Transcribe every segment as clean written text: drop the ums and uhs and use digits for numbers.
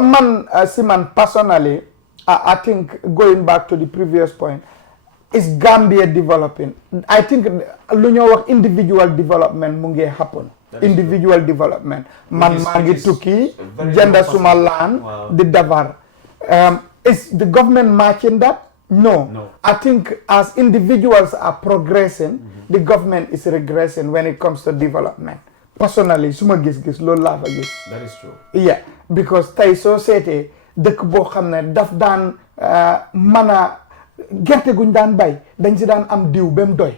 man Siman personally I think going back to the previous point is Gambia developing. I think lu ñoo wax individual development mu ngi happen. Individual development. Man maa ngi tukki jënd suma laan di defar. Is the government matching that? No. I think as individuals are progressing, the government is regressing when it comes to development. Personally, suma gis-gis loolu laa fa gis. That is true. Yeah, because tey soo seetee dëkk boo xam ne daf daan mën a gerte guñ daan bay dañ si daan am diw ba mu doy.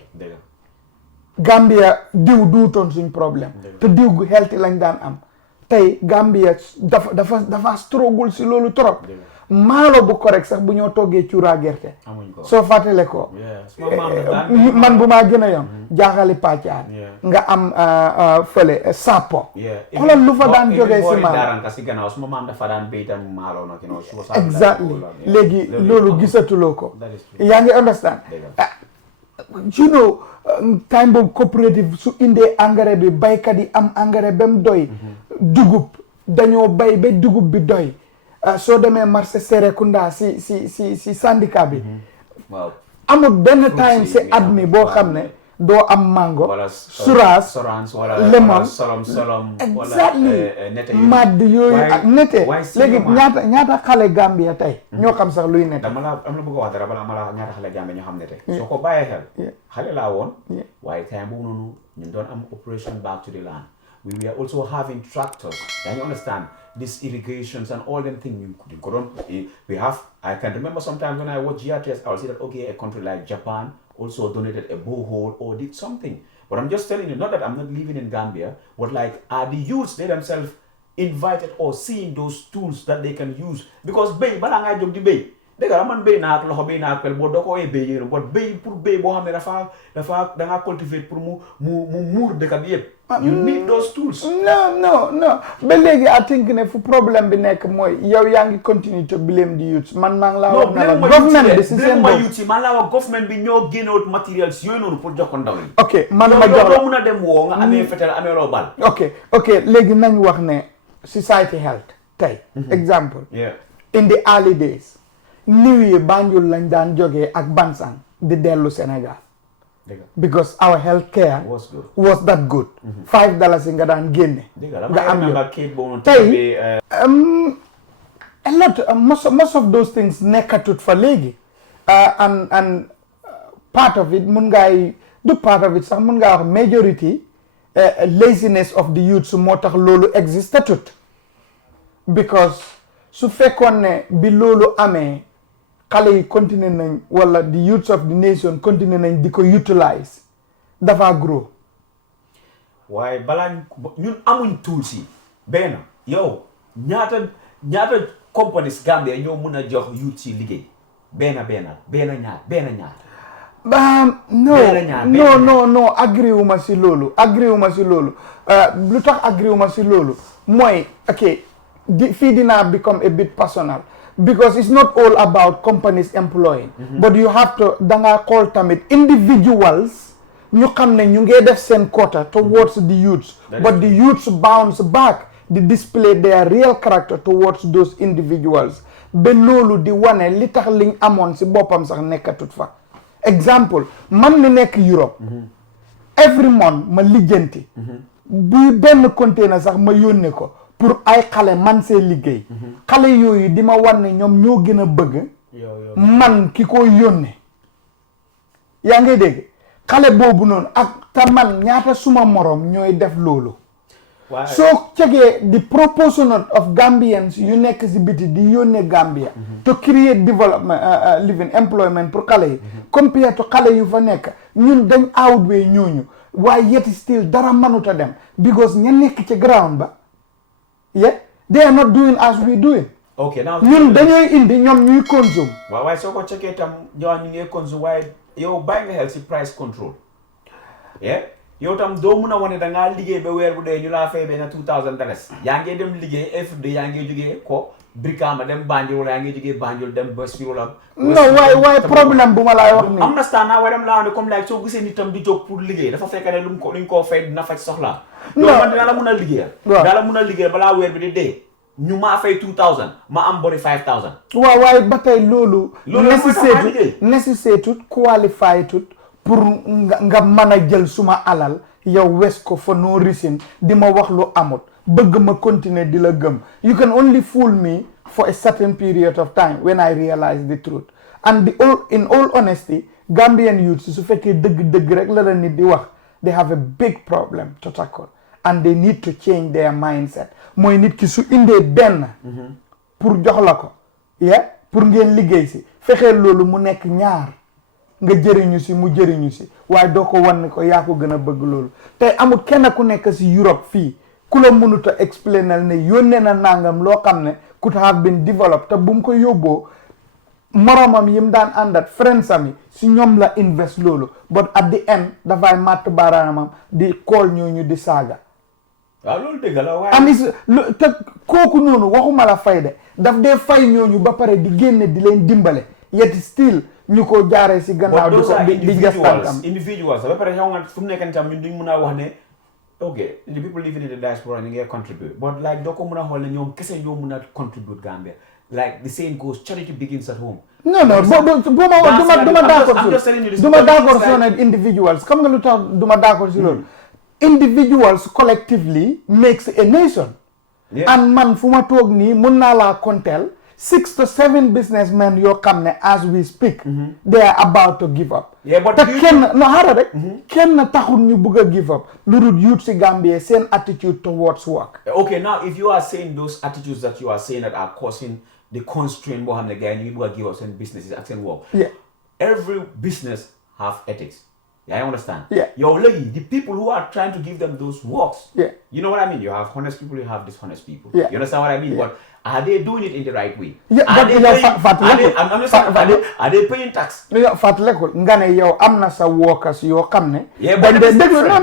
Gambia diw duutoon suñ problème. te diw gu healthy lañ daan am. tey Gambia dafa struggle si loolu trop. maalo bu correct sax bu ñoo toggee cuuraa gerte. soo fàttale ko. man bu maa gën a yom jaaxali pàccaar nga am fële sapo. xoolal lu fa daan jógee si maalo. exactly léegi loolu gisatuloo ko. yaa ngi understand. you know time boobu coopérative su indee engrais bi baykat yi am engrais ba mu doy. dugub dañoo bay ba dugub bi doy. soo demee marché Serekunda si syndicat bi. waaw amul benn time si at mi boo xam ne doo am mango. suraas lemon exactly madd yooyu ak nete. léegi ñaata xale Gambia tey. ñoo xam sax luy nete. am la bëgg a wax dara balaa ma la ñaata xale Gambia ñoo xam nete. soo ko bàyyee xel. xale laa woon. waaye time boobu noonu ñu doon am operation back to the land. We were also having tractors. Can you understand? These irrigations and all them things. We have, I can remember sometimes when I watch GRTS, I'll see that, okay, a country like Japan also donated a borehole or did something. But I'm just telling you, not that I'm not living in Gambia, but like, are the youths, they themselves invited or seeing those tools that they can use? Because bay, balanga jog di bay. Dega man bay na ak loxo bay na ak pel bo doko e bay yero but bay pour bay bo xamne dafa da nga cultiver pour mu mur de ka bi yeb. You need those tools. No. Ba léegi I think ne fu problème bi nekk mooy yow yaa ngi continue to blame the youths man maa ngi laa wax na la government bi si seen bopp man laa wax government bi ñoo génneewut materials yooyu noonu pour jox ko ndaw yi. ok man ma jox la doo mun a dem woo nga amee fetel amee loo bal. ok léegi nañ wax ne society health tey example in the early days niw yi Banjul lañ daan jógee ak Bansang di dellu Sénégal. Because our healthcare was that good. $5 nga daan génne. nga am yow tey a lot most of those things nekkatut fa léegi. and part of it mun ngaay du part of it sax mun ngaa wax majority laziness of the youth moo tax loolu existatut. because su fekkoon ne bi loolu amee. xale yi continuer nañ wala the youths of the nation continuer nañ di ko utilize dafa grow. waaye balaa ñun amuñ tools yi benn yow ñaata companies Gambia ñoo mën a jox youths yi liggéey benn ñaar. No agree wu ma si loolu lu tax agree wu ma si loolu mooy ok fii dinaa become a bit personal. Because it's not all about companies employing. But you have to danga call tamit individuals ñu xam ne ñu ngi def seen quota towards the youths. But the youths bounce back di display their real character towards those individuals. ba loolu di wane li tax liñ amoon si boppam sax nekkatut fa. Example man mi nekk Europe. Every month ma lijjanti. bu benn container sax ma yónnee ko. pour ay xale man see liggéey. xale yooyu di ma wan ne ñoom ñoo gën a bëgg. man ki ko yónnee. yaa ngi dégg xale boobu noonu ak te man ñaata suma morom ñooy def loolu. soo cegee the proportion of Gambians yu nekk si biti di yónnee Gambia. to create development living employment pour xale yi. compared to xale yu fa nekk ñun dañ outweigh ñooñu waaye yet still dara mënut a dem because ña nekk ci ground ba. Yeah, they are not doing as we doing. Okay, now ñun dañuy indi ñoom ñuy consume. waaye soo ko checkee tam ñoo ñu ngi consume waaye yow bàyyi nga xel si price control. yow tam doo mun a wane da ngaa liggéey ba weer bu dee ñu laa fay benn $2,000. yaa ngi dem liggéey everyday yaa ngi jógee ko Brikama dem Banjul wala yaa ngi jógee Banjul dem Westfield wala. non waaye problème bu ma laay wax nii. understand naa waaye dem laa ne comme like soo gisee nit tam di jóg pour liggéey dafa fekk ne luñ koo fay dina faj soxla. non man dina la mun a liggéeyal. waaw dina la mun a liggéeyal balaa weer bi di dee. ñu maa fay 2000 ma am bori 5000. waaw waaye ba tey loolu nécessité qualifié tut pour nga mën a jël suma alal yow wes ko for no reason di ma wax lu amut bëgg ma continuer di la gëm. You can only fool me for a certain period of time when I realize the truth. And in all honesty, Gambian youth su fekkee dëgg rek la nit di wax, they have a big problem to tackle and they need to change their mindset. Mooy nit ki su indee benn pour jox la ko pour ngeen liggéey si fexeel loolu mu nekk ñaar nga jëriñu si mu jëriñu si waaye doo ko wan ko yaa ko gën a bëgg loolu. Tey amul kenn ku nekk si Europe fii ku la mënut a explainal ne yónnee na nangam loo xam ne could have been developed te bu mu ko yóbboo moromam yim daan àndat friends ami si ñoom la invest loolu but at the end dafay màtt baaraamam di kool ñooñu di saaga. waaw loolu dëgg la waaye. amis te kooku noonu waxuma la fay de daf dee fay ñooñu ba pare di génne di leen dimbale yet still ñu ko jaaree si gannaaw di ko di jastankam individuals ba pare xaw nga fu mu nekk nii tam ñun duñ mën a wax ne ok the people living in the diaspora ñu ngi contribute but like doo ko mën a xool ne ñoom kese ñoo mën a contribute Gambia like the saying goes charity begins at home. non duma d'accord si ne individuals xam nga lu tax duma d'accord si loolu. Individuals collectively makes a nation. And man fu ma toog nii mun naa laa konteel 6 to 7 businessmen yoo xam ne as we speak they are about to give up. te kenn xaaral rek kenn taxul ñu bëgg a give up lu dul youth si Gambia seen attitude towards work. Okay, now if you are saying those attitudes that you are saying that are causing the constraint boo xam ne gars yi ñu ngi bëgg a give up seen businesses ak seen work. Every business have ethics. I understand. Your lady, the people who are trying to give them those works. You know what I mean? You have honest people, you have dishonest people. You understand what I mean? But are they doing it in the right way? Are they paying tax? Fatlekul ngane yow amna sa workers yo xamne. But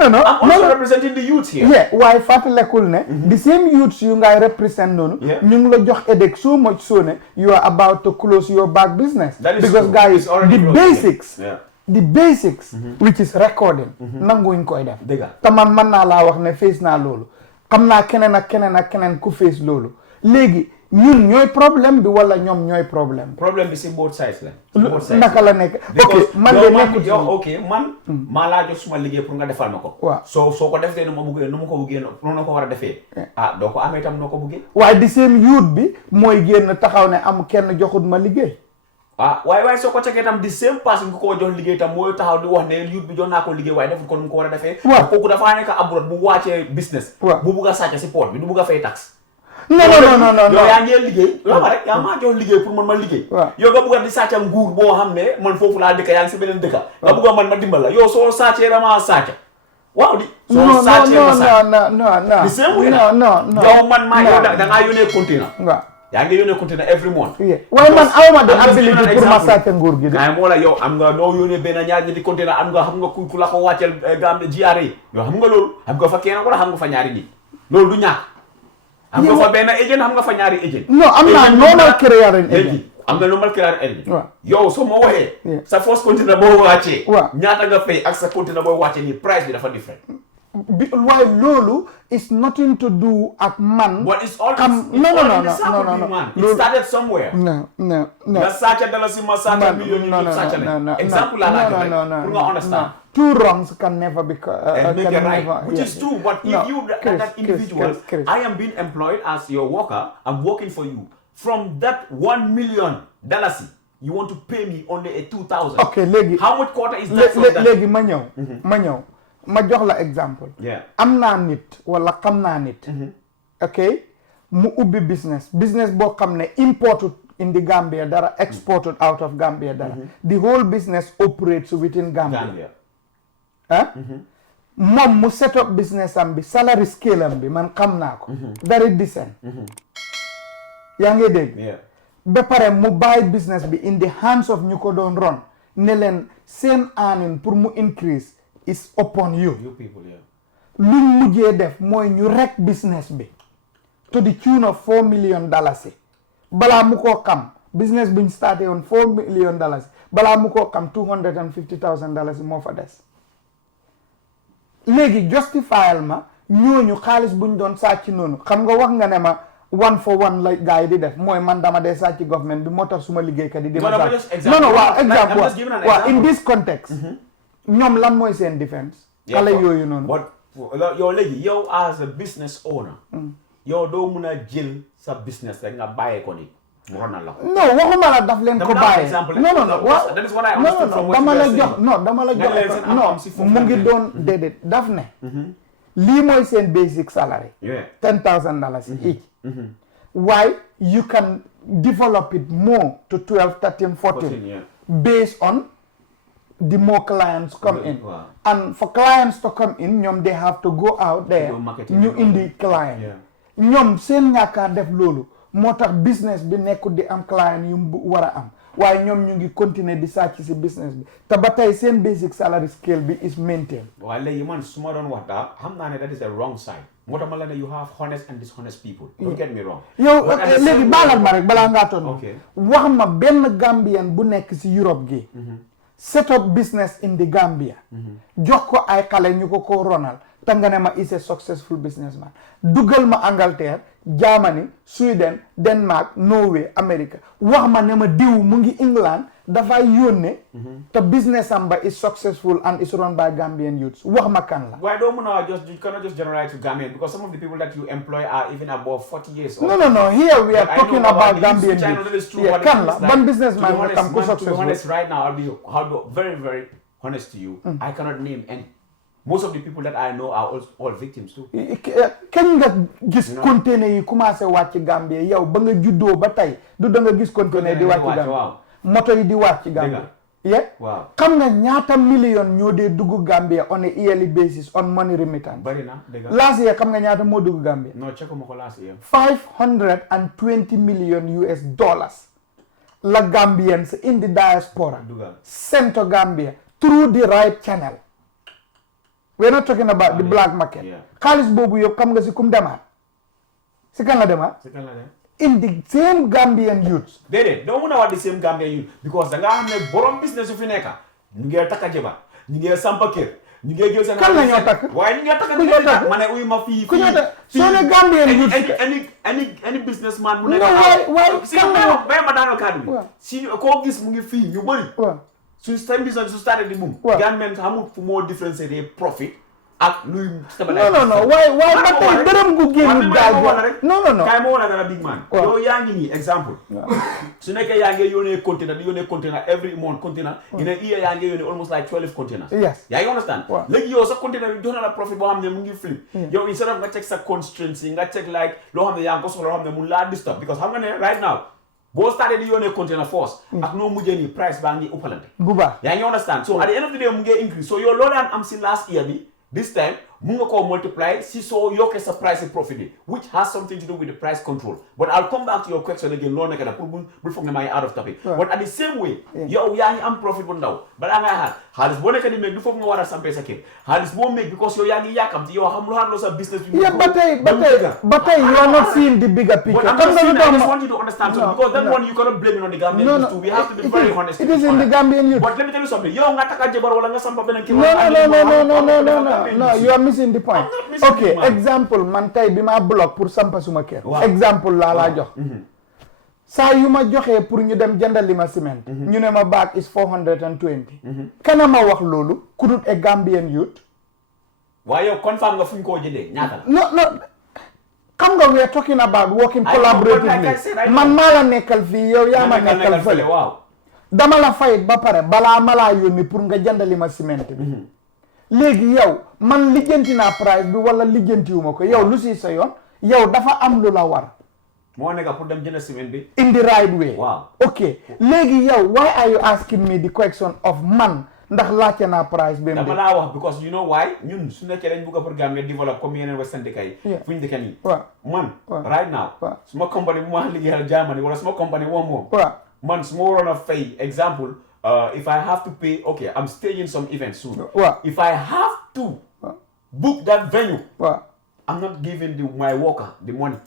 no. I'm also representing the youth here. Why fatlekul ne the same youths you ngay represent nonu ñu ngi la jox edek so much so ne you are about to close your back business. Because true. Guys, the basics which is recording nanguñ koy def te man naa laa wax ne face naa loolu xam naa keneen ak keneen ku face loolu léegi ñun ñooy problème bi wala ñoom ñooy problème bi si both sides la naka la nekk ok man de nekkul yow ok man maa laa jox suma liggéey pour nga defal ma ko waaw soo ko defee nu ma buggee nu ma ko buggee noonu ko war a defee doo ko amee tam noo ko buggee waaye di same youth bi mooy génn taxaw ne am kenn joxut ma liggéey waaye soo ko tegee tam di same person ku ko jox liggéey tam mooy taxaw di wax ne youth bi jox naa ko liggéey waaye defut ko nu mu ko war a defee kooku dafa nekk abroad bu wàccee business bu bugg a sàcc si port bi du bugg a fay tax non yow yaa ngee liggéey yow rek yaa maa jox liggéey pour man ma liggéey yow nga bugg a di sàcca nguur boo xam ne man foofu laa dëkk yaa ngi si beneen dëkka nga bugg a man ma dimbal la yow soo sàccee dama sàcca waaw di soo sàccee ma sàcca di same way yow man maa yow da ngaa yónnee container yaa ngi yónnee container every month. waaye man awma de ability pour ma sàcc nguur gi de. moo la yow am nga noo yónnee benn ñaar ñetti container am nga xam nga ku la ko wàcceel Gambia GRA yi yow xam nga loolu xam nga fa kenn wala xam nga fa ñaari nit loolu du ñàkk. xam nga fa benn agent xam nga fa ñaari agent. non am naa normal career agent. am nga normal career agent. yow soo ma waxee. sa first container boo wàccee. ñaata nga fay ak sa container boo wàccee nii price bi dafa different. Why loolu is nothing to do at man. But it's all no. It started somewhere. No. The Sacha Dalasi Masaka million example la understand. Two wrongs can never be and make it right. Which is true, but if you that individual, I am being employed as your worker, I'm working for you. From that $1 million, you want to pay me only a 2,000. Okay, legi. How much quarter is that from that? Legi ma ñëw. Ma jox la exemple. Am naa nit wala xam naa nit. Okay, mu ubbi business boo xam ne imported in the Gambia dara exported out of Gambia dara. The whole business operates within Gambia. Moom mu set up business am bi salary scale am bi man xam naa ko. Very decent. Yaa ngi dégg. Ba pare mu bàyyi business bi in the hands of ñu ko doon run ne leen seen earning pour mu increase is upon you. You people, luñ mujjee def mooy ñu rek business bi to the tune of $4 million. balaa mu koo xam business buñ starté on $4 million. balaa mu koo xam $250,000 moo fa des. léegi justifial ma ñooñu xaalis buñ doon sàcc noonu xam nga wax nga ne ma one for one like gars yi di def mooy man dama dee sàcc government bi moo tax suma liggéeykat yi di ma sàcc non waaw exemple waaw in this context ñoom lan mooy seen defense xale yooyu noonu yow léegi yow as a business owner yow doo mun a jël sa business rek nga bàyyee ko ni mu ronal la ko non waxuma la daf leen ko bàyyee non waaw dama la jox non mu ngi doon déedéet daf ne lii mooy seen basic salary $10,000 each why you can develop it more to 12 13 14 based on the more clients come in and for clients to come in ñoom they have to go out there ñu indi client ñoom seen ñàkkaa def loolu moo tax business bi nekkul di am client yu war a am waaye ñoom ñu ngi continuer di sàcc si business bi te ba tey seen basic salary scale bi is maintained. waaye léegi man su ma doon wax daal xam naa ne that is the wrong side moo tax ma la ne you have honest and dishonest people. don't get me wrong. yow léegi baalal ma rek balaa ngaa toon wax ma benn Gambian bu nekk si Europe gi set up business in the Gambia jox ko ay xale ñu ko ronal te nga ne ma is a successful businessman dugal ma Angleterre Germany Sweden Denmark Norway America wax ma ne ma diw mu ngi England dafay yónnee te business am ba is successful and is run by Gambian youths wax ma kan la. Why don't you cannot just generalize to Gambian because some of the people that you employ are even above 40 years old. No. Here we are talking about Gambian youths. Kan la ban businessman nga tam ko successful. To be honest, right now I'll be very very honest to you. I cannot name any. Most of the people that I know are all victims too. Kañ nga gis container yi commencé wàcc Gambia yow ba nga juddoo ba tey du da nga gis container di wàcc Gambia moto yi di wàcc Gambia xam nga ñaata million ñoo dee dugg Gambia on a yearly basis on money remittance bari na dëgg last year xam nga ñaata moo dugg Gambia non checkuma ko last year $520 million la Gambians in the diaspora sent to Gambia through the right channel. We're not talking about the black market. Xaalis boobu yëpp xam nga si kum demaat si kan la demaat in the same Gambian youths. Déedéet doo mun a wax the same Gambian youth because da nga xam ne borom business yu fi nekka ñu ngi takka jabar ñu ngi sampa kër ñu ngi jël seen kan la ñoo takk waaye ñu ngi takk ma ne uy ma fii soo ne Gambian youths any businessman mu nekk waaye kan la bay ma daanal kàddu bi si koo gis mu ngi fii ñu bëri su seen business su starté di boom Gambian xamul fu moo différencier profit ak luy non waaye ba tey dërëm gu génn gaal non kay ma woon a dara big man yow yaa ngi nii exemple su nekkee yaa ngi yónnee container every month container in a year yaa ngi yónnee almost like 12 containers yaa ngi understand léegi yow sa container bi jox na la profit boo xam ne mu ngi flip yow instead of nga check sa constraints yi nga check like loo xam ne yaa ngi ko soxla loo xam ne mu laa disturb because xam nga ne right now boo starté di yónnee container force ak noo mujjee nii price baa ngi uppalante bu baax yaa ngi understand so at the end of the day mu ngi increase so yow loo daan am si last year bi this time mu nga koo multiply si soo yokkee sa price and profit bi which has something to do with the price control but I'll come back to your question again loo nekk na pour bul foog ne maa ngi out of topic but at the same way yow yaa ngi am profit bu ndaw balaa ngay xaalis boo nekk di make du foog nga war a sampee sa kër xaalis boo make because yow yaa ngi yàkkamti yow xam lu xaarloo sa business bi ba tey you are not seeing the bigger picture I just want you to understand something because that one you cannot blame it on the Gambian youth too we have to be very honest it is in the Gambian youth but let me tell you something yow nga takka jabar wala nga sampa beneen kii no you are missing the point okay example man tey bi ma block pour sampa suma kër exemple laa jox saa yu ma joxee pour ñu dem jëndali ma ciment ñu ne ma bag is 420 kana ma wax loolu kudut a Gambian youth waaye yow confirm nga fu ñu koo jëndee ñaata la no xam nga we are talking about working collaboratively man maa la nekkal fii yow yaa ma nekkal fële dama la fay ba pare balaa ma laa yónni pour nga jëndali ma ciment bi léegi yow man lijjanti naa price bi wala lijjantiwuma ko yow lu si sa yoon yow dafa am lu la war moo nekk pour dem jënd ciment bi in the right way waaw ok léegi yow why are you asking me the question of man ndax laajte naa price bi dama laa wax because you know why ñun su nekkee dañ bëgg pour Gambia develop comme yeneen Western dëkk yi fu ñu dëkk nii man right now suma company bu ma liggéeyal Germany wala suma company moom man su ma waroon a fay example if I have to pay, okay, I'm staging some events soon. If I have to book that venue, I'm not giving my worker the money.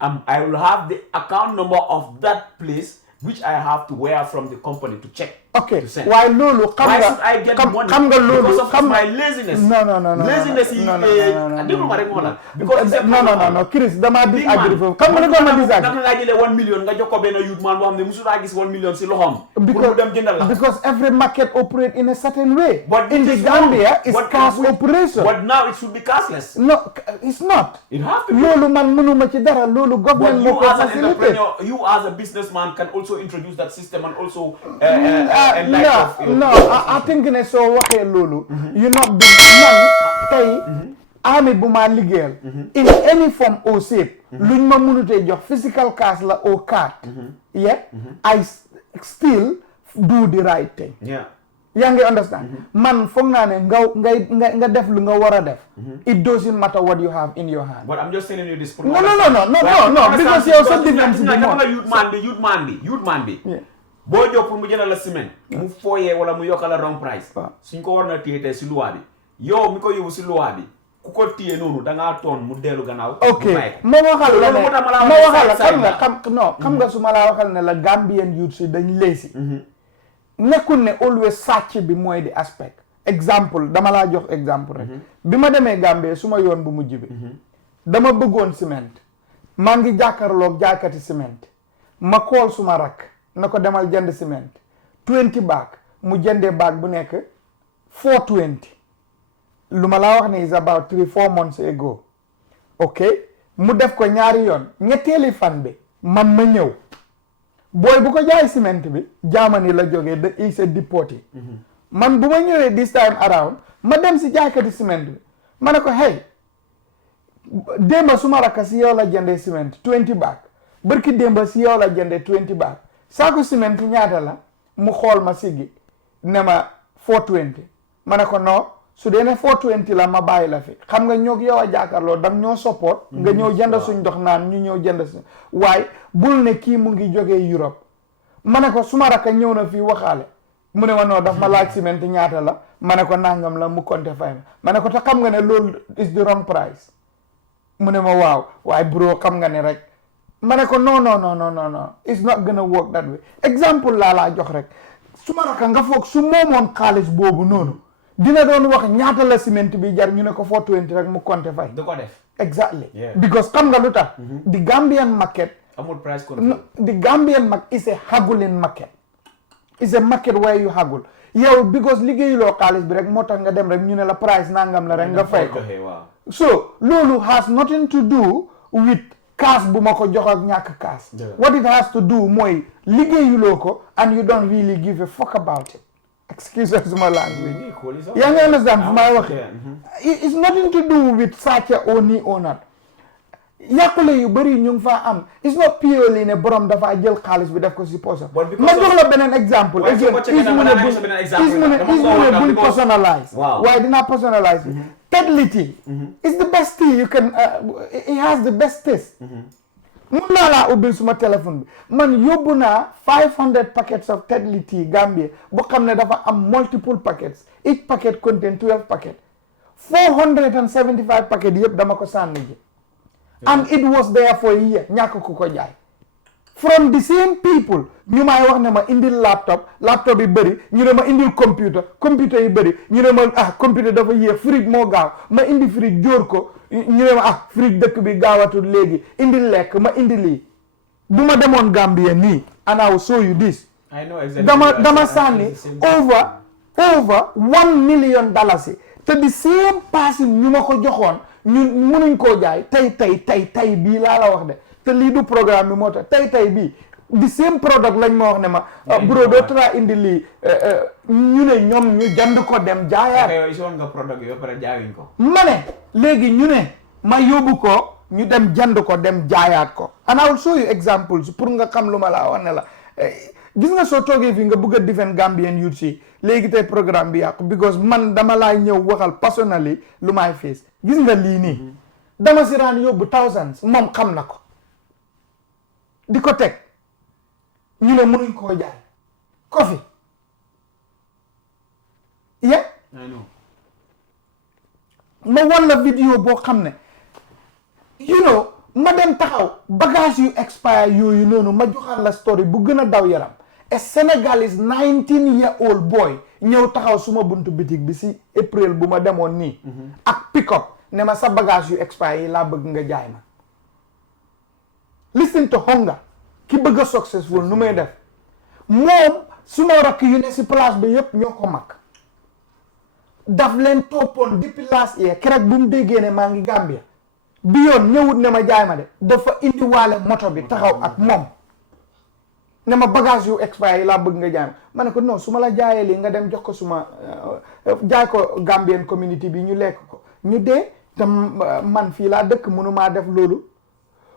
I will have the account number of that place, which I have to wire from the company to check. ok waaye loolu xam nga why should I get money xam nga loolu because of my laziness non laziness yi déglu ma rek moo la because non Chris dama disagree foofu xam nga ne dama disagree naka nga jëlee 1 million nga jox ko benn youth man boo xam ne musulaa gis 1 million si loxoom pour mu dem jëndal la because every market operate in a certain way but in the Gambia it's cash operation but now it should be cashless no it's not it have to be loolu man mënuma ci dara loolu government moo ko facilité you as a businessman can also introduce that system and also no I think ne soo waxee loolu you not be man tey army bu ma liggéeyal in any form or shape luñ ma mënutee jox physical cash la or card yet I still do the right thing yaa ngi understand man foog naa ne nga def lu nga war a def it doesn't matter what you have in your hand but I'm just telling you this no because yow sa defense bi moom youth man bi boo jox pour mu jëndal la ciment mu fooyee wala mu yokkal la wrong price suñ ko war na téye tey si luwaa bi yow mi ko yóbbu si luwaa bi ku ko téye noonu da ngaa toon mu dellu gannaaw ok ma waxal la xam nga su ma laa waxal ne la Gambian youth si dañ leesi nekkul ne always sàcc bi mooy di aspect exemple dama laa jox exemple rek bi ma demee Gambie su ma yoon bu mujj bi dama bëggoon ciment maa ngi jàkkaarloog jaaykati ciment ma kool suma rakk na ko demal jënd ciment 20 bag mu jëndee bag bu nekk 420 lu ma laa wax ne is about 3-4 months ago ok mu def ko ñaari yoon ñetteeli fan bi man ma ñëw booy bu ko jaay ciment bi Germany la jógee da isa dipoti man bu ma ñëwee this time around ma dem si jaaykati ciment bi ma ne ko hey démba suma rakka si yow la jëndee ciment 20 bag barki démba si yow la jëndee 20 bag saako ciment ñaata la mu xool ma siggi ne ma 420 ma ne ko non su dee ne 420 la ma bàyyi la fi xam nga ñoo yow a jàkkaarloo dang ñoo support nga ñëw jënd suñ dox naan ñu ñëw jënd suñ waaye bul ne kii mu ngi jógee Europe ma ne ko suma rakka ñëw na fii waxaale mu ne ma non daf ma laaj ciment ñaata la ma ne ko nangam la mu compté fay ma ne ko te xam nga ne loolu is the wrong price mu ne ma waaw waaye bro xam nga ne rek ma ne ko non it's not gonna work that way exemple laa jox rek suma rakka nga foog su moomoon xaalis boobu noonu dina doon wax ñaata la ciment bi jar ñu ne ko 420 rek mu compté fay. du ko def. exactly. because xam nga lu tax. the Gambian market. amul price control. the Gambian market is a haggling market. is a market where you haggle yow because liggéeyuloo xaalis bi rek moo tax nga dem rek ñu ne la price nangam la rek nga fay ko. so loolu has nothing to do with cash bu ma ko jox ak ñàkk cash. what it has to do mooy liggéeyuloo ko and you don't really give a fuck about it. excuse my language. yaa ngi understand fu may waxee. it's nothing to do with sàcca or nii or not. yàqule yu bëri ñu ngi faa am it's not purely ne borom dafa jël xaalis bi def ko si poche. ma jox la beneen exemple. is mu ne buñ personalize. waaye dinaa personalize. Tedlity is the best tea you can it has the best taste. mun naa laa ubbil suma téléphone bi man yóbbu naa 500 packets of Tedlity Gambia boo xam ne dafa am multiple packets each packet contain 12 packets 475 packets yëpp dama ko sànni ji. and it was there for a year ñàkk ku ko jaay from the same people ñu may wax ne ma indil laptop yi bëri ñu ne ma indil computer yi bëri ñu ne ma computer dafa yéex fridge moo gaaw ma indi fridge jóor ko ñu ne ma fridge dëkk bi gaawatul léegi indil lekk ma indi lii bu ma demoon Gambia nii and I will show you this. I know exactly. dama sànni over $1 million te the same person ñu ma ko joxoon ñun mënuñ koo jaay tey bii laa la wax de te lii du programme bi moo tax tey bii the same product lañ ma wax ne ma bro doo tra indi lii ñu ne ñoom ñu jënd ko dem jaayaat nga product yo pare jaayuñ ko ma ne léegi ñu ne ma yóbbu ko ñu dem jënd ko dem jaayaat ko and I will show you examples pour nga xam lu ma laa wax ne la gis nga soo toogee fii nga bëgg a defend Gambian youth si léegi tey programme bi yàqu because man dama laa ñëw waxal personally lu may face gis nga lii nii dama si raan yóbbu thousands moom xam na ko di ko teg ñu ne mënuñ koo jaay coffee ma wan la vidéo boo xam ne ma dem taxaw bagage yu expire yooyu noonu ma joxal la story bu gën a daw yaram a Senegalese 19-year-old boy ñëw taxaw suma buntu bitik bi si April bu ma demoon nii ak pick-up ne ma sa bagage yu expire yi laa bëgg nga jaay ma. Listen to hunger ki bëgg a successful nu may def moom suma rakk yu ne si place bi yëpp ñoo ko mag daf leen toppoon depuis last year keroog bu mu déggee ne maa ngi Gambia bi yoon ñëwut ne ma jaay ma de dafa indi waale moto bi taxaw ak moom ne ma bagage yu expire yi laa bëgg nga jaay ma ne ko non su ma la jaayee lii nga dem jox ko suma jaay ko Gambian community bi ñu lekk ko ñu dee te man fii laa dëkk mënumaa def loolu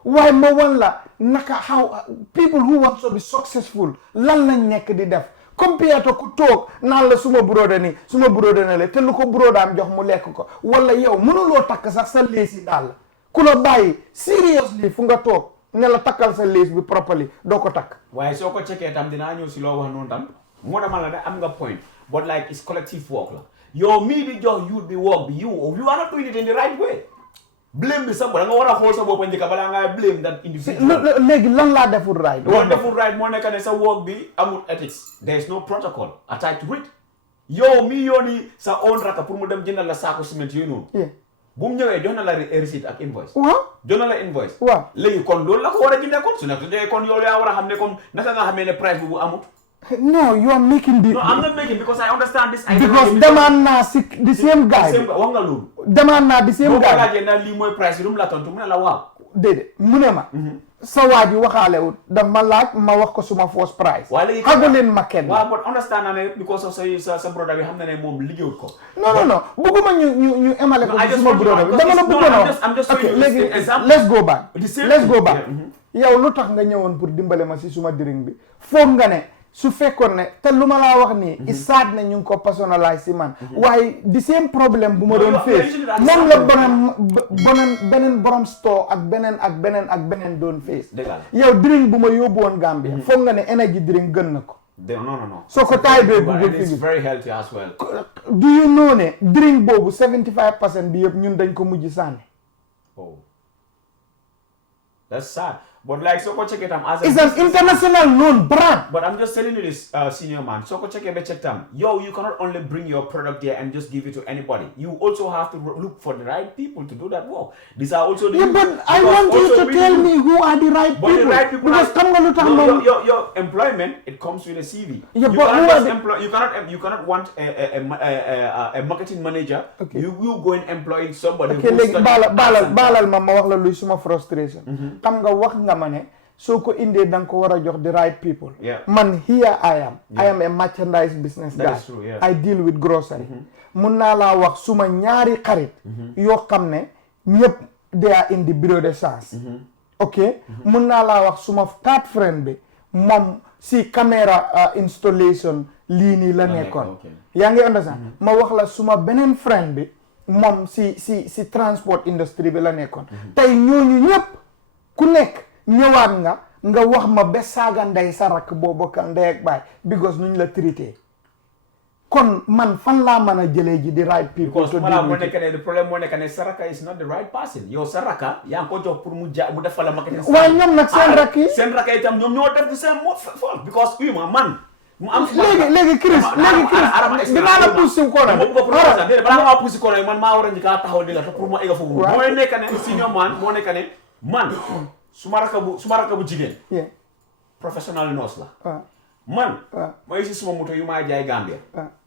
waaye ma wan la naka how people who want to be successful lan lañ nekk di def compared to ku toog naan la suma broda nii suma broda ne la te lu ko brodaam jox mu lekk ko wala yow mënuloo takk sax sa leesi daal ku la bàyyi seriously fu nga toog ne la takkal sa lees bi properly doo ko takk. waaye soo ko checkee tam dinaa ñëw si loo wax noonu tam moo dama la ne am nga point but like it's collective work la yow mii di jox youth bi work bi you are not doing it in the right way. blame bi sax da nga war a xool sa bopp njëkk balaa ngaa blame that individual. léegi lan laa deful right. loolu deful right moo nekk ne sa work bi amul ethics. there is no protocol attached to it. yow mii yooni sa own raka pour mu dem jëndal la saako ciment yooyu noonu. bu mu ñëwee jox na la receipt ak invoice. waaw jox na la invoice. waaw léegi kon loolu la ko war a jëndee kon su nekk kon yow yaa war a xam ne comme naka nga xamee ne price bu amut. No, you are making the... No, I'm not making because I understand this. Because demand na the same guy. Demand na the same guy. Boko na li moy price dum la tontu mu ne la waaw. Dede mu ne ma. Sa waji waxale wut da ma laaj ma wax ko suma first price. Hagulen ma kenn. Waaw but understand na because of sa brother bi xam na ne mom liggéewut ko. No. Bëgguma ñu émalé ko suma brother bi. Dama la bëggoon I'm just showing you an example. Let's go back. Yow lu tax nga ñëwoon pour dimbale ma ci suma drink bi. Foog nga ne su fekkoon ne te lu ma laa wax nii isaat ne ñu ngi ko personnalize si man waaye the same problème bu ma doon face moom la beneen borom store ak beneen doon face yow drink bu ma yóbbu woon Gambia foog nga ne energy drink gën na ko no soo ko taay bee bu gën it's very healthy as well. Do you know ne drink boobu 75% bi yëpp ñun dañ ko mujj sànni. Oh, that's sad. But like so check it as it's an international known brand. But I'm just telling you this, senior man. So check them. Yo, you cannot only bring your product there and just give it to anybody. You also have to look for the right people to do that work. These are also the but I want you to tell me who are the right people. The right people because your employment, it comes with a CV. Yeah, you cannot want a marketing manager. Okay. You go and employ somebody. Okay, like balal ma wax la luy suma frustration. Tam nga wax nga mane so ko indee danga ko war a jox the right people. Man here I am a merchandise business guy. That is true, yeah. I deal with grocery. Mun naa laa wax suma ñaari xarit yoo xam ne ñëpp they are in the bureau de change. Ok mun naa laa wax suma third friend bi moom si caméra installation lii nii la nekkoon. yaa ngi understand ma wax la suma beneen friend bi moom si transport industry bi la nekkoon. Tey ñooñu ñëpp ku nekk ñëwaat nga wax ma ba saaga ndey sa rakk boo bokkal ndey ak baay because nuñ la traité kon man fan laa mën a jëlee ji di right people. Because the problem moo nekk ne sa rakk is not the right person. Yow sa rakk yaa ngi ko jox pour mu defal la marketing. waaye ñoom nag seen rakk yi. seen rakk yi itam ñoom ñoo def di seen fault because man. mu am léegi Chris dinaa la pousse si kono balaa nga pousse si kono man maa war a njëkk a taxaw di la te pour ma egga foofu mooy nekk ne senior man moo nekk ne man suma raka bu jigéen professional nurse la man ma isi suma moto yu maa jaay Gambia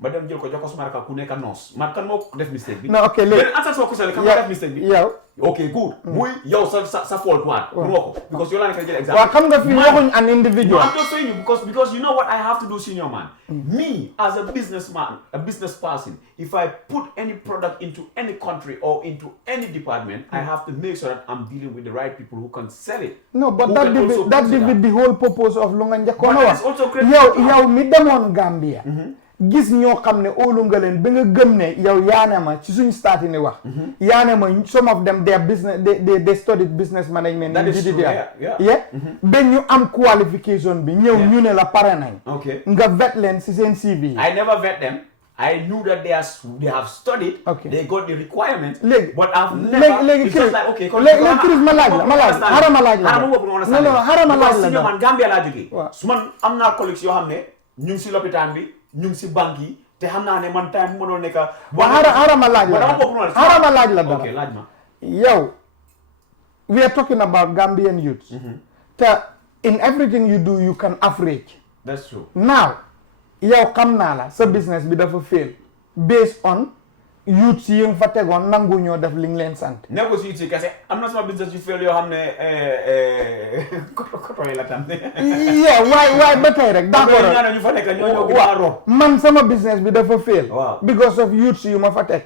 ma dem jël ko jox ko suma raka ku nekk nurse man kan moo def mistake bi non ok léegi answer suma question kan moo def mistake bi yow ok good muy yow sa fault waat pour nga ko because yow laa nekk jël exemple waaw xam nga fii waxuñ an individual. I'm just saying you because you know what I have to do, senior man. Me as a businessman, a business person, if I put any product into any country or into any department, I have to make sure that I'm dealing with the right people who can sell it. No, but that defeat the whole purpose of Lunga Njakono. But it's also crazy. Yow mi demoon Gambia. Gis ñoo xam ne óolu nga leen ba nga gëm ne yow yaane ma ci suñu start ni wax yaane ma some of them their business they studied business management that is true, yeah ba ñu am qualification bi ñëw ñu ne la pare nañ nga vet leen ci seen CV I never vet them. I knew that they have studied. Okay. They got the requirements. But I've never. It's just like okay. Chris ma laaj la. No, man Gambia laa jógee. Su man am naa collègues yoo xam ne ñu ngi si lopitaan bi ñu ngi si banque yi te xam naa ne man time bu ma doon nekk. xaaral ma laaj la dara. Okay, laaj ma. Yow, we are talking about Gambian youths. In everything you do, you can average. That's true. Now, yow xam naa la sa business bi dafa fail based on youths yi nga fa tegoon nangu ñoo def li nga leen sant. nekkul si youths yi kese am na sama business yu fail yoo xam ne koto yi la tam. waaye ba tey rek d'accord ñu fa nekk ñoo gën a rob. man sama business bi dafa fail. Wow. Because of youths yu ma fa teg.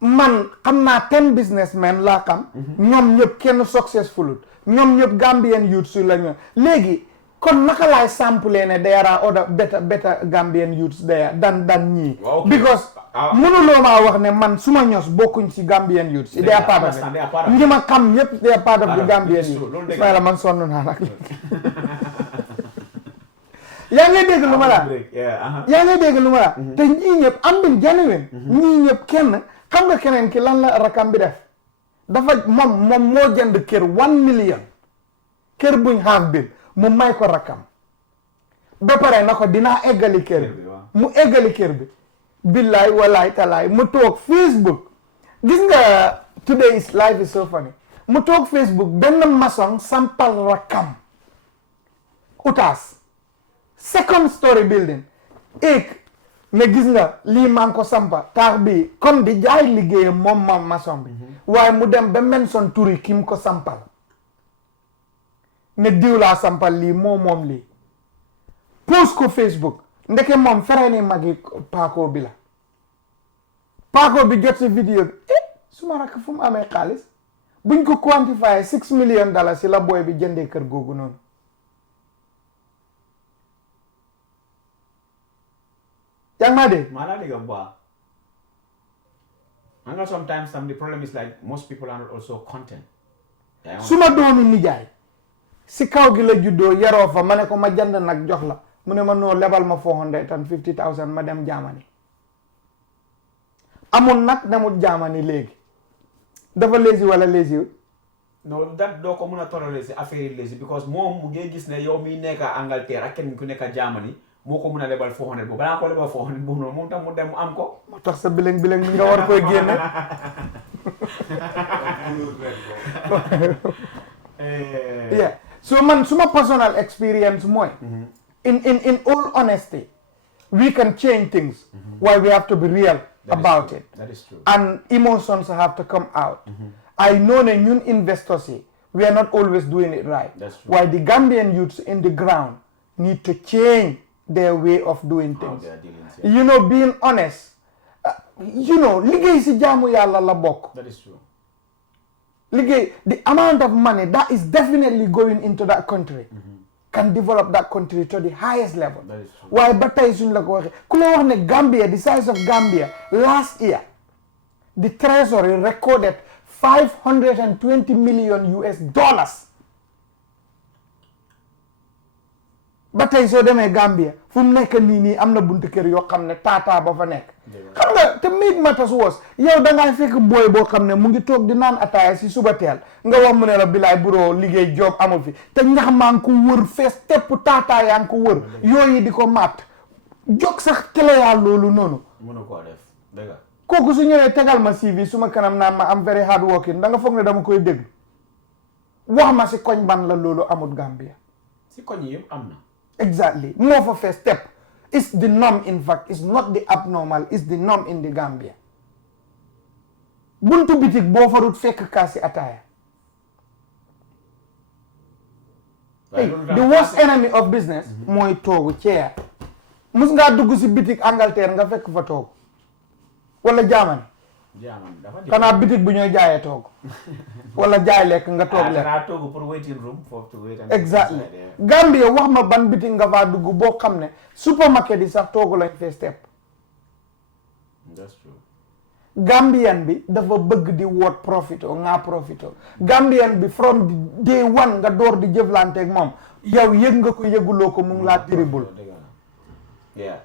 Man xam naa 10 businessmen laa xam. ñoom ñëpp kenn successful ñoom ñëpp Gambian youths yu la ñu léegi. kon naka laay sample ne there are other better Gambian youths there than ñii. Okay. Because mënuloo maa wax ne man suma ños bokkuñ ci Gambian youths. they are part of it ñi ma xam yëpp they are part of the Gambian youths. Ismaila man sonn naa nag. yaa ngi dégg lu ma la. yaa ngi dégg lu ma la. te ñii ñëpp am bin genuine. ñii ñëpp kenn xam nga keneen ki lan la rakam bi def. dafa moom moo jënd kër 1 million. kër buñ half bin. mu may ko rakkam ba pare na ko dinaa eggali kër bi mu eggali kër bi billaay walaay talaay mu toog Facebook gis nga today is life is so funny mu toog Facebook benn maçon sampal rakkam utaas second story building ne gis nga lii maa ngi ko sampa taax bi comme di jaay liggéeyam moom maçon bi waaye mu dem ba mention turi ki mu ko sampal ne diw laa sampal lii moom lii post ko Facebook ndeke moom fere ni magi paako bi la paako bi jot si vidéo bi suma rakk fu mu amee xaalis buñ ko quantifié $6 million si la booy bi jëndee kër googu noonu yaa ngi maa dégg maa laa dégg bu baax. And now sometimes the problem is like most people are not also content. suma doomi nijaay si kaw gi la juddoo yaroo fa ma ne ko ma jënd nag jox la mu ne ma noo lebal ma $450,000 ma dem Germany amul nag demut Germany léegi dafa lazy wala lazy no that doo ko mën a tollale si affaire lazy because moom mu ngi gis ne yow mi nekk Angleterre ak kenn ku nekk Germany moo ko mën a lebal 400 boobu balaa ko lebal 400 boobu noonu moom tam mu dem mu am ko. moo tax sa bilang mi nga war koy génne. Yeah. So man, suma personal experience mooy. In all honesty, we can change things. While we have to be real about it. That is true. And emotions have to come out. I know that ñun investors yi, we are not always doing it right. That's true. While the Gambian youths in the ground need to change their way of doing things. You know, being honest. You know, liggéey si jaamu yàlla la bokk. That is true. Liggéey, the amount of money that is definitely going into that country can develop that country to the highest level. That is true. Waaye ba tey suñ la ko waxee ku la wax ne Gambia, the size of Gambia, last year, the treasury recorded $520 million. Ba tey soo demee Gambia fu mu nekk nii am na buntu kër yoo xam ne taataa ba fa nekk. xam nga te make matters worse yow da ngaa fekk booy boo xam ne mu ngi toog di naan ataaya si suba teel nga wax mu ne la bilaay buroo liggéey job amul fi te ñax maa ngi ko wër fees tepp taataa yaa ngi ko wër yooyu di ko matt jog sax teleyaa loolu noonu. mënu koo def dëgg la. kooku su ñëwee tegal ma CV suma kanam naan ma am very hard working da nga foog ne dama koy dégg wax ma si koñ ban la loolu amul Gambia. si koñ yi yëpp am na. Exactly. More for first step. It's the norm, in fact. It's not the abnormal. It's the norm in the Gambia. Buntu bitik bo farut fekk kasi ataya. Hey, the worst enemy of business mooy toogu chair. Mus nga dugg si bitik Angleterre nga fekk fa toog wala Germany. Kana bitik bu ñoy jaayee toog wala jaay lekk nga toog lekk. Toog pour waiting room for to wait. Exactly. Gambia wax ma ban bitik nga fa dugg boo xam ne supermarket yi sax toogu lañ fee step. That's true. Gambian bi dafa bëgg di woot profito nga profito. Gambian bi from day one nga door di jëflante ak moom yow yëg nga ko yëguloo ko mu ngi laa terrible. Yeah.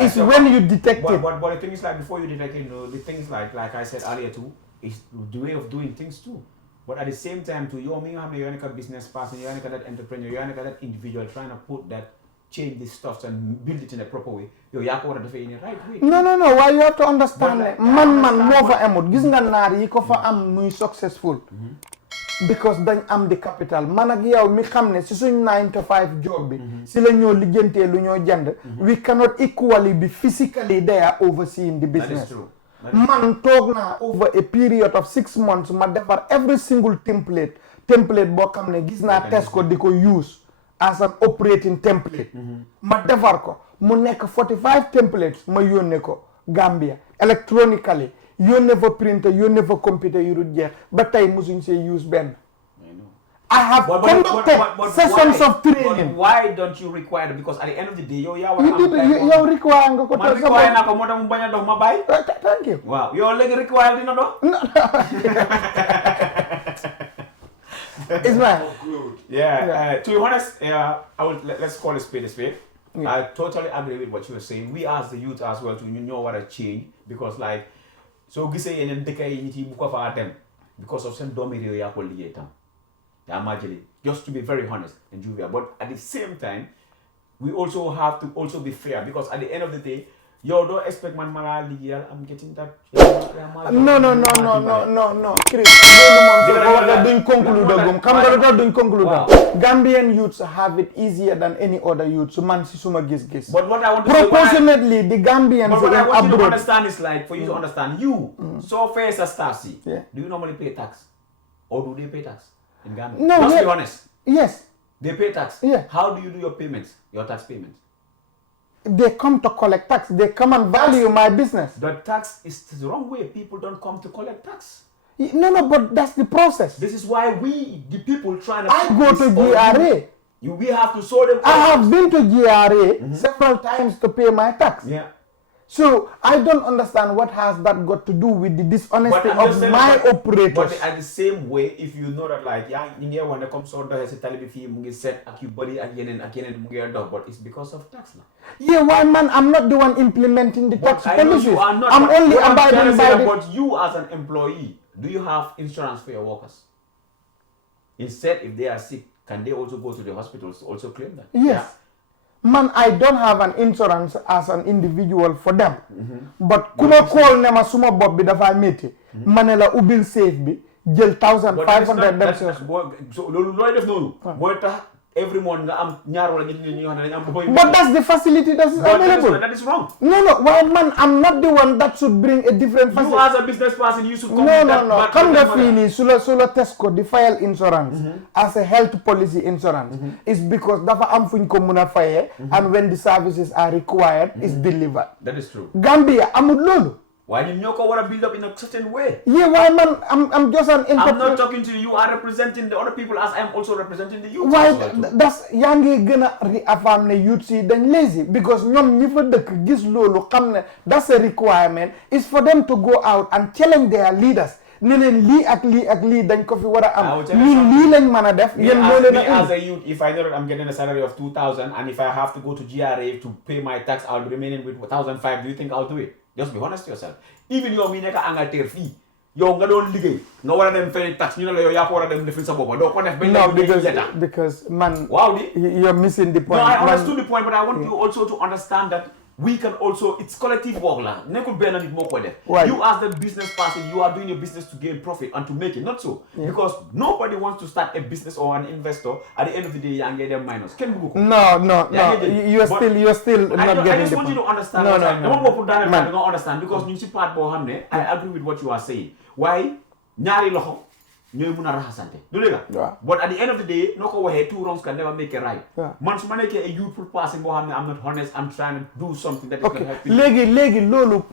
It's when you detect it. But the thing is like before you detect it, the thing is like I said earlier too, is the way of doing things too. But at the same time too, you're a business person, you're that entrepreneur, you're that individual trying to put that, change this stuff and build it in a proper way. You're in the right way. No. Why you have to understand that man more for emot. Gis nga nar yi ko fa am muy successful. Because dañ am the capital. Man ak yow mi xamne ci suñ 9 to 5 job bi ci la ñoo liggéenté lu ñoo jënd. We cannot equally be physically there overseeing the business. That is true. Man toog naa over a period of 6 months ma defar every single template boo xam ne gis naa test ko di ko use as an operating template ma defar ko mu nekk 45 templates ma yónnee ko Gambia electronically yónnee fa printer yónnee fa computer yu dul jeex ba tey musuñ see use benn. I have conducted sessions of training. But why don't you require it? Because at the end of the day, you require nga ko. Require na ko mo dam baña dox ma bay. Thank you. Wow, you legi require dina dox. It's right. Yeah. To be honest, let's call a spade a spade. Yeah. I totally agree with what you were saying. We as the youth as well to know what a change because like so gisee yeneen dëkk yi nit yi bu ko fa dem because of seen doomi réew yaa ko liggéey tam. Just to be very honest and jovial, but at the same time, we also have to also be fair because at the end of the day, you don't expect man legal. I'm getting that. No, Chris. Gambian youths have it easier than any other youths. Man, gis. But what I want to proportionately, the Gambians. But what I want you to understand is like for you to understand, so fair as a star. Do you normally pay tax, or do they pay tax? In Ghana. No, just be honest. Yes. They pay tax. Yeah. How do you do your payments? Your tax payments? They come to collect tax. They come and value my business. The tax is the wrong way. People don't come to collect tax. No, but that's the process. This is why we, the people, trying to. I go to GRA. We have to show them. I have been to GRA several times to pay my tax. Yeah. So I don't understand what has that got to do with the dishonesty of my operators. But at the same way, if you know that like when it comes out there, set body again, but it's because of tax now. Yeah, why man? I'm not the one implementing the tax policies. You are not, I'm only abiding by the. But you as an employee, do you have insurance for your workers? Instead, if they are sick, can they also go to the hospitals to also claim that? Yes. Yeah. Man, I don't have an insurance as an individual for them. But kuma call nema suma bob bi dafa metti manela ubil safe bi jël 1500 dem so loy def nonu moy tax every month nga am ñaar wala ñet ñi xamne dañ am but that's the facility that's available. That is wrong. No, why man, I'm not the one that should bring a different facility. You as a business person, you should come No. Come the fini sula Tesco the file insurance as a health policy insurance is because dafa am fuñ ko mëna fayé and when the services are required is delivered. That is true. Gambia amul lolu. Why you want to build up in a certain way? Yeah, why man? I'm just an interpreter. I'm not talking to you. You are representing the other people as I am also representing the youth. Why? That's yangi gonna reaffirm the youth see then lazy because ñom ñi fa dëkk gis lolu xamne that's a requirement is for them to go out and challenge their leaders. Ne len li ak li dañ ko fi wara am. Li lañ mëna def. Me as a youth, if I know that I'm getting a salary of 2,000 and if I have to go to GRA to pay my tax, I'll be remaining with 1,500. Do you think I'll do it? Just be honest to yourself. Even yow mi nekk Angleterre fii yow nga doon liggéey nga war a dem fay tax ñu ne la yow yaa ko war a dem defin sa bopp doo ko def. No, because man. Wow, you're missing the point. No, I understood the point, but I want you also to understand that we can also, it's collective work la. Nekkul benn nit moo ko def. You as the business person, you are doing your business to gain profit and to make it, not so. Because nobody wants to start a business or an investor at the end of the day yaa ngi dem minus. Kenn bëggu ko. No. You're still not getting the point. I just want you to understand. No. Dama bopp daanaka da nga understand because ñu ci part boo xam ne I agree with what you are saying. Waaye ñaari loxo ñooy mun a raxasante du dëgg but at the end of the day noo ko waxee two wrongs can never make a right. Man su ma nekkee a youthful person boo xam ne I'm not honest, I'm trying to do something that is going to help people.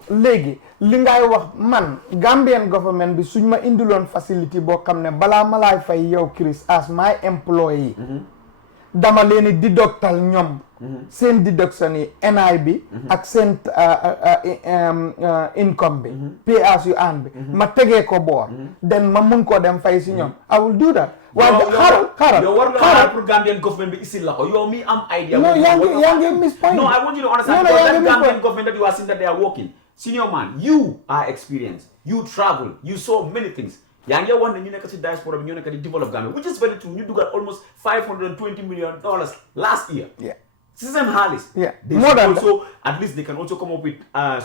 léegi li ngay wax man Gambian government bi suñ ma indiloon facility boo xam ne balaa ma laay fay yow Chris as my employee dama leen di deductal ñoom seen deduction yi NI bi ak seen income bi pay as you earn bi ma tegee ko boor den ma mun ko dem fay si ñoom I will do that waaye xaaral yow war nga xaar pour Gambian government bi isil la ko yow mi am idea no yaa ngi miss point no I want you to understand that Gambian government that you are seeing that they are working senior man you are experienced you travel you saw many things yaa ngi wax ne ñu nekk si diaspora bi ñu nekk di develop Gambia which is very true ñu dugal almost $520 million last year si seen xaalis more than also at least they can also come up with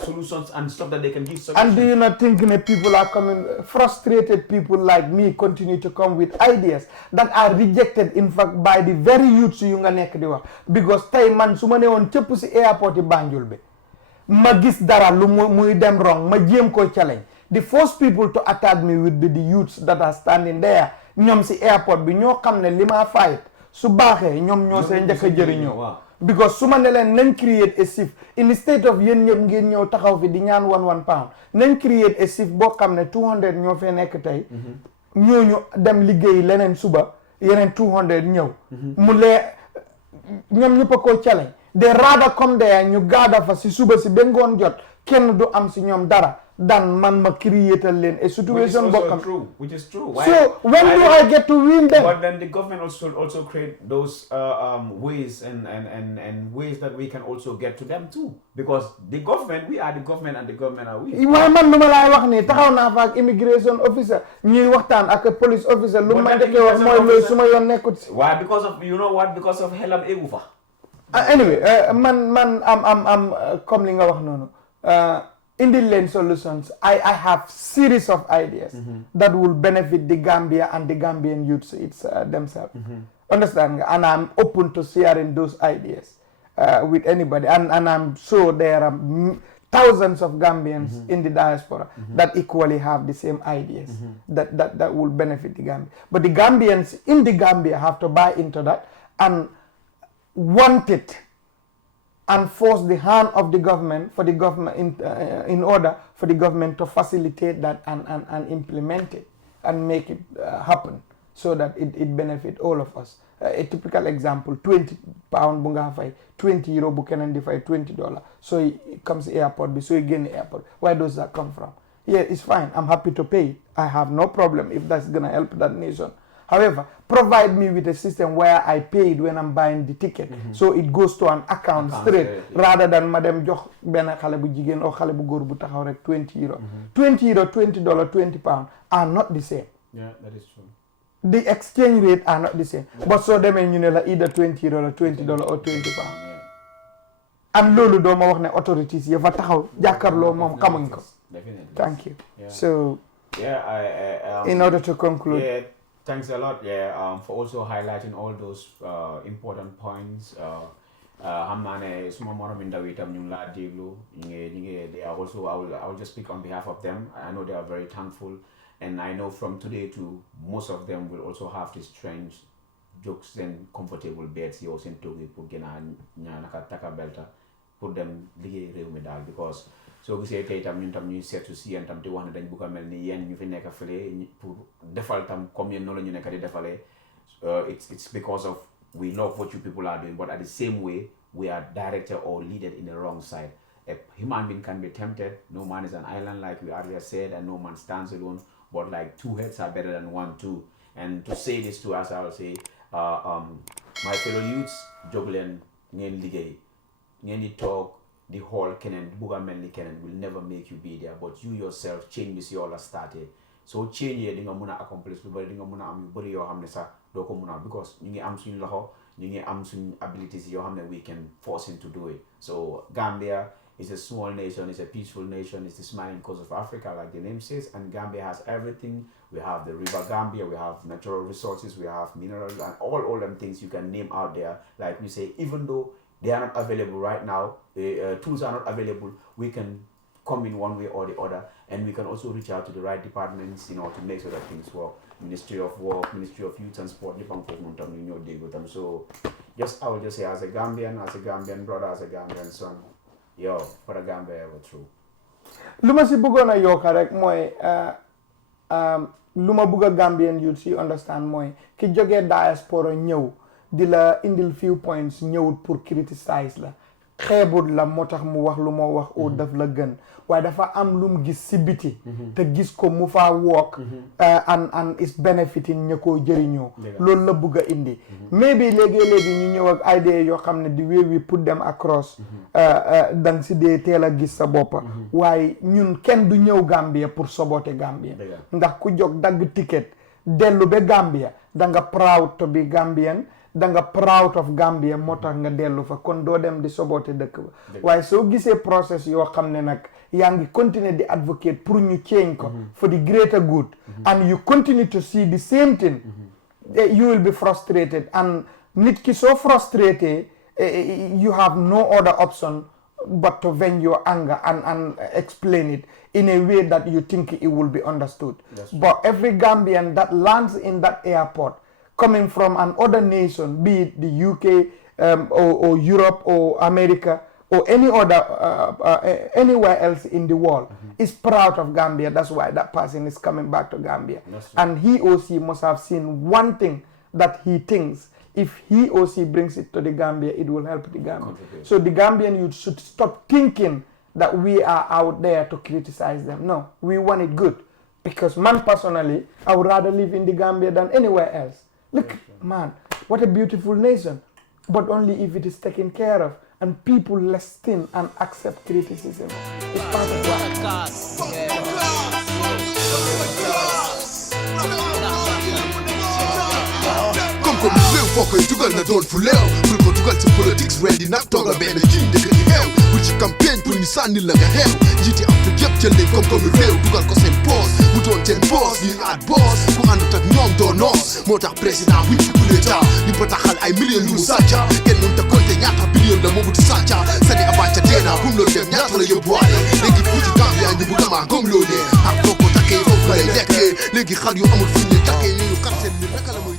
solutions and stuff that they can give solutions. And do you not think that people are coming frustrated people like me continue to come with ideas that are rejected in fact by the very youths yu nga nekk di wax because tey man su ma ne woon cëpp si airport yi Banjul bi ma gis dara lu muy dem wrong ma jéem ko challenge the first people to attack me would be the youths that are standing there ñoom si airport bi ñoo xam ne li ma fight su baaxee ñoom ñoo see njëkk a jëriñoo because su ma ne leen nañ create a shift instead of yéen ñëpp ngeen ñëw taxaw fi di ñaan one pound nañ create a shift boo xam ne 200 ñoo fee nekk tey ñooñu dem liggéey leneen suba yeneen 200 ñëw mu lee ñoom ñëpp a koo challenge they rather come there ñu gaada fa si suba si ba ngoon jot kenn du am si ñoom dara dan man ma creatal leen a situation boo xam which is true. So when do I get to win them? But then the government also create those ways and ways that we can also get to them too. Because the government, we are the government and the government are we. waaye man lu ma laay wax nii taxaw naa fa ak immigration officer ñuy waxtaan ak police officer lu ma njëkkee wax mooy loolu su ma yoon nekkut si. Why? Because of you know what? Because of xelam egu fa. Anyway man am comme li nga wax noonu. Indil leen solutions. I have series of ideas that will benefit the Gambia and the Gambian youths themselves. Understand? And I'm open to sharing those ideas with anybody. And I'm sure there are thousands of Gambians in the diaspora that equally have the same ideas that will benefit the Gambia. But the Gambians in the Gambia have to buy into that and want it. And force the hand of the government for the government in order for the government to facilitate that and implement it and make it happen so that it benefit all of us. A typical example: £20 bunga fay, €20 bukenan di fay $20. So it comes to airport, so you get the airport. Where does that come from? Yeah, it's fine. I'm happy to pay it. I have no problem if that's gonna help that nation. However, provide me with a system where I paid when I'm buying the ticket. So it goes to an account straight rather than madam jox ben xale bu jigen or xale bu goor bu taxaw rek €20. €20, $20, £20 are not the same. Yeah, that is true. The exchange rate are not the same. But so demee ñu ne la either $20, $20 or £20. And loolu do ma wax ne authorities ya fa taxaw jàkkaarloo moom xamuñ ko. Definitely. Thank you. Yeah. So in order to conclude. Yeah, thanks a lot, for also highlighting all those important points. Xam naa ne suma morom ndaw itam ñu ngi laa déglu they are also I will just speak on behalf of them. I know they are very thankful, and I know from today to most of them will also have this strange jokes and comfortable beds yow seen toog pour gën a ñaanaka taka belta pour dem liggéey réew mi daal because soo gisee tey tam ñun tam ñuy seetu si yéen tam di wax ne dañ bugg a mel ni yéen ñu fi nekk fële pour defal tam comme yéen noonu la ñu nekk di defalee it's because of we love what you people are doing, but at the same way we are directed or leaded in the wrong side. A human being can be tempted. No man is an island, like we earlier said, and no man stands alone, but like two heads are better than one too. And to say this to us, I will say my fellow youths jóg leen ngeen liggéey ngeen di toog the whole keneen bugga mel ni keneen will never make you be there, but you yourself change this yoo la started. So change di nga mun a accomplish lu bari, di nga mun a am yu bari yoo xam ne sax doo ko mun a because ñu ngi am suñu loxo ñu ngi am suñu abilities yoo xam ne we can force him to do it. So Gambia is a small nation, it's a peaceful nation, it's the smiling coast of Africa like the name says, and Gambia has everything. We have the river Gambia, we have natural resources, we have minerals, and all them things you can name out there. Like we say, even though they are not available right now, tools are not available, we can come in one way or the other, and we can also reach out to the right departments, to make sure that things work. Ministry of Work, Ministry of Youth and Sport, so I would just say as a Gambian brother, as a Gambian son, yo, for the Gambia ever true. Luma si bëggoon a yokka rek mooy luma bëgg a Gambian youth si understand mooy ki jógee diaspora ñëw di la indil few points ñëwut pour criticize la xeebut la moo tax mu wax lu moo wax oo daf la gën waaye dafa am lu mu gis si biti te gis ko mu faa wook and is benefiting ña koo jëriñoo loolu la bugg a indi maybe léegi-léegi ñu ñëw ak idea yoo xam ne di way we put them across dang si dee teel a gis sa boppa waaye ñun kenn du ñëw Gambia pour saboter Gambia ndax ku jóg dagg ticket dellu ba Gambia da nga proud to be Gambian da nga proud of Gambia moo tax nga dellu fa kon doo dem di saboter dëkk ba waaye soo gisee process yoo xam ne nag yaa ngi continuer di advocate pour ñu change ko for the greater good and you continue to see the same thing you will be frustrated and nit ki soo frustrated you have no other option but to vent your anger and explain it in a way that you think it will be understood. But every Gambian that lands in that airport coming from another nation, be it the UK or Europe or America or any other anywhere else in the world is proud of Gambia. That's why that person is coming back to Gambia. And he or she must have seen one thing that he thinks if he or she brings it to the Gambia, it will help the Gambia. So the Gambian youth should stop thinking that we are out there to criticize them. No, we want it good. Because man, personally, I would rather live in the Gambia than anywhere else. Look, man, what a beautiful nation. But only if it is taken care of and people listen and accept criticism. It's part of what. Comme fleuve foo koy dugal na doon fu leew bul ko dugal ci politics rendi nag tooga benn ji dëkk di xew bul ci campagne pour ñu sànni la nga xew njiiti Afrique yëpp jël nañ comme réew dugal ko seen poos mu doon seen boss ñuy aat boss ku àndut ak ñoom doo noos moo tax président buñ fi coup d'état ñu bataxal ay millions yu mu sàcca kenn mënut a compter ñaata billion la moomu di sàcca sani Abacha deena bu mu loolu dem ñaata la yóbbuwaale léegi fii ci Gambia ñu bëgg maa gom loo ne ak foo ko takkee foofu lay lekkee léegi xal yu amul fu ñu takkee ñu kar seen ni naka la mooy